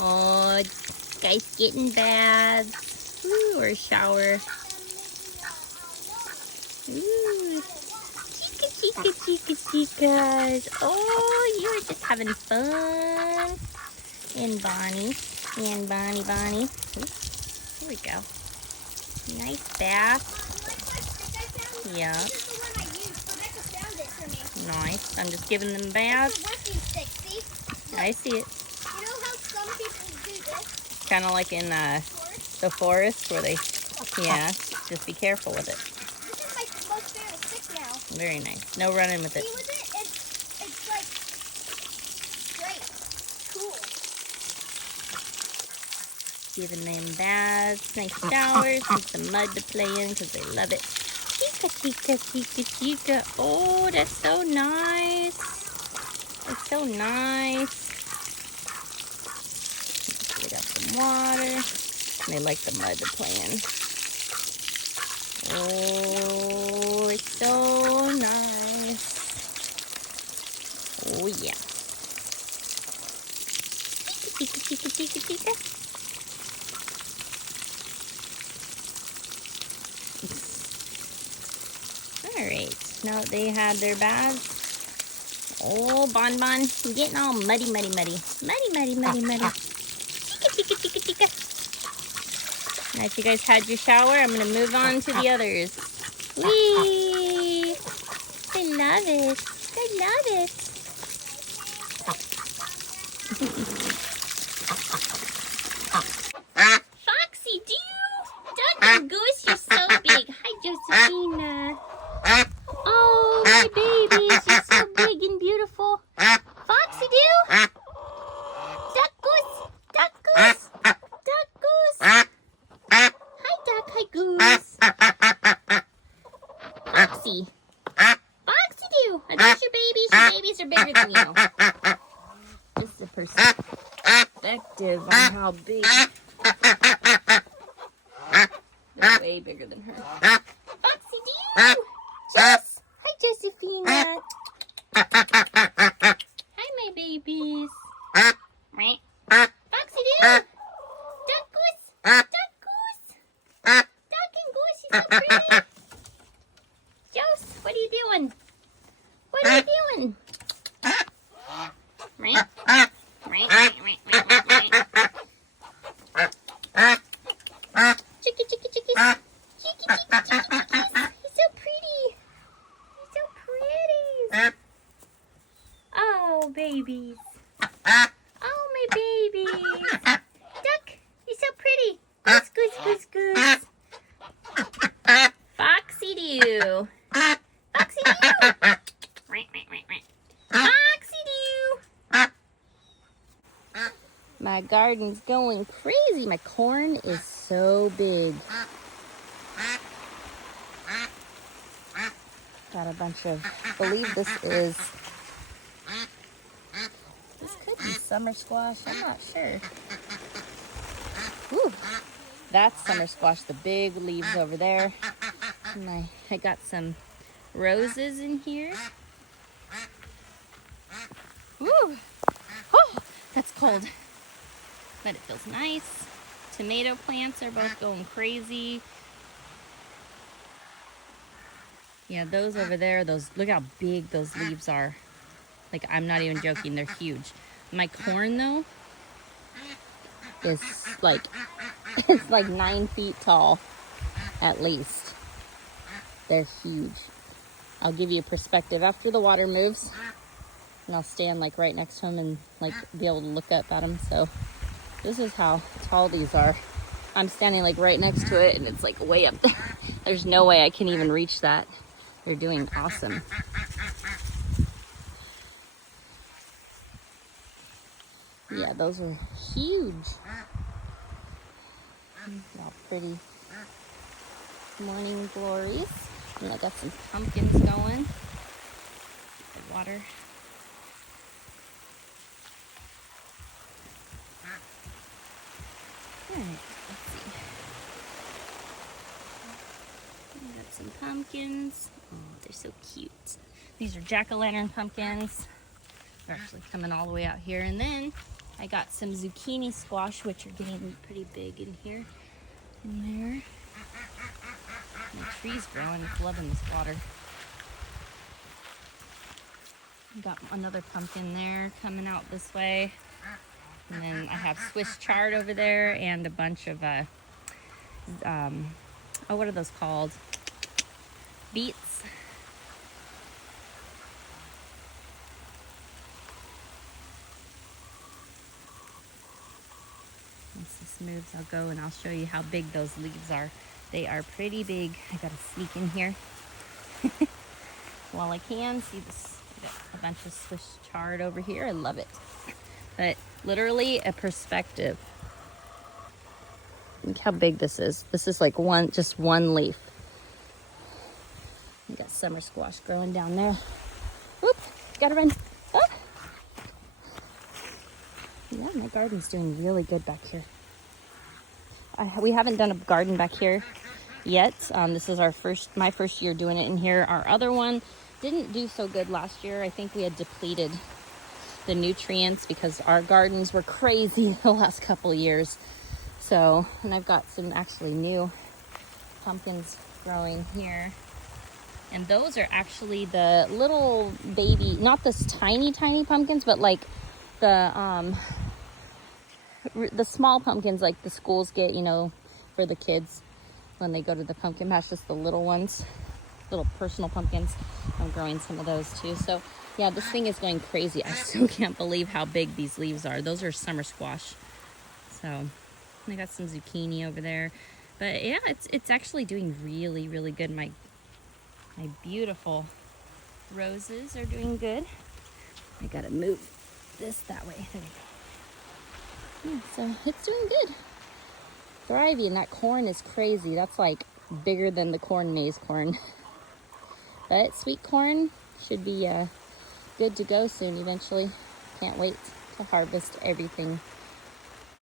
Oh, guys getting baths. Ooh, or a shower. Ooh. Chica, chicas. Oh, you are just having fun. And Bonnie. And Bonnie. Ooh, here we go. Nice bath. Yeah. Nice. I'm just giving them baths. I see it. You know how some people do this? Kind of like in the forest where they, yeah, just be careful with it. This is my most favorite stick now. Very nice. No running with it. See with it? It's like great. Cool. Giving them baths, nice showers, need some mud to play in because they love it. Chica. Oh, that's so nice. That's so nice. They got some water. And they like the mud to play in. Oh, it's so nice. Oh, yeah. Chica. Alright, now that they had their baths. Oh, Bon, you're getting all muddy. Muddy. Chica. Now if you guys had your shower, I'm going to move on to the others. Whee! I love it. Foxy, Duck and Goose, you're so big. Hi, Josephina. Oh, my babies, you're so big and beautiful. Foxy, Duck Goose. Hi, Duck. Hi, Goose. Foxy. Are those your babies? Your babies are bigger than you. Just a perspective on how big. They're way bigger than her. Foxy, Jess. Hi, Josephina. Hi, my babies. Foxy, Duck Goose. Duck and Goose, you're so pretty. Jose, what are you doing? Chickies. He's so pretty. Oh, babies. Oh, my babies. Duck, you're so pretty. Goose. Foxy Doo. My garden's going crazy. My corn is so big. Got a bunch of, I believe this could be summer squash. I'm not sure. Ooh, that's summer squash, the big leaves over there. And I got some roses in here. Ooh, oh, that's cold. But it feels nice. Tomato plants are both going crazy. Yeah, those over there, look how big those leaves are. Like, I'm not even joking, they're huge. My corn, though, is like, it's like 9 feet tall, at least. They're huge. I'll give you a perspective after the water moves. And I'll stand like right next to them and like be able to look up at them. So this is how tall these are. I'm standing like right next to it and it's like way up there. There's no way I can even reach that. They're doing awesome. Yeah, those are huge. All pretty morning glories. And I got some pumpkins going. The water. Alright, let's see. We got some pumpkins. Oh, they're so cute. These are jack-o'-lantern pumpkins. They're actually coming all the way out here. And then I got some zucchini squash, which are getting pretty big in here. In there. The tree's growing. It's loving this water. Got another pumpkin there coming out this way. And then I have Swiss chard over there and a bunch of, what are those called? Beets. Once this moves, I'll go and I'll show you how big those leaves are. They are pretty big. I gotta sneak in here while I can. See this, got a bunch of Swiss chard over here. I love it. But literally a perspective. Look how big this is. This is like just one leaf. We got summer squash growing down there. Whoop, gotta run. Ah. Yeah, my garden's doing really good back here. We haven't done a garden back here yet. This is my first year doing it in here. Our other one didn't do so good last year. I think we had depleted the nutrients because our gardens were crazy the last couple years. So, and I've got some actually new pumpkins growing here. And those are actually the little baby, not this tiny pumpkins, but like the small pumpkins like the schools get, you know, for the kids when they go to the pumpkin patch, just the little ones, little personal pumpkins. I'm growing some of those too. So yeah, this thing is going crazy. I still can't believe how big these leaves are. Those are summer squash. So I got some zucchini over there. But yeah, it's actually doing really, really good. My beautiful roses are doing good. I gotta move this that way. There we go. Yeah, so it's doing good. Thriving. That corn is crazy. That's like bigger than the maize corn. But sweet corn should be good to go soon eventually. Can't wait to harvest everything.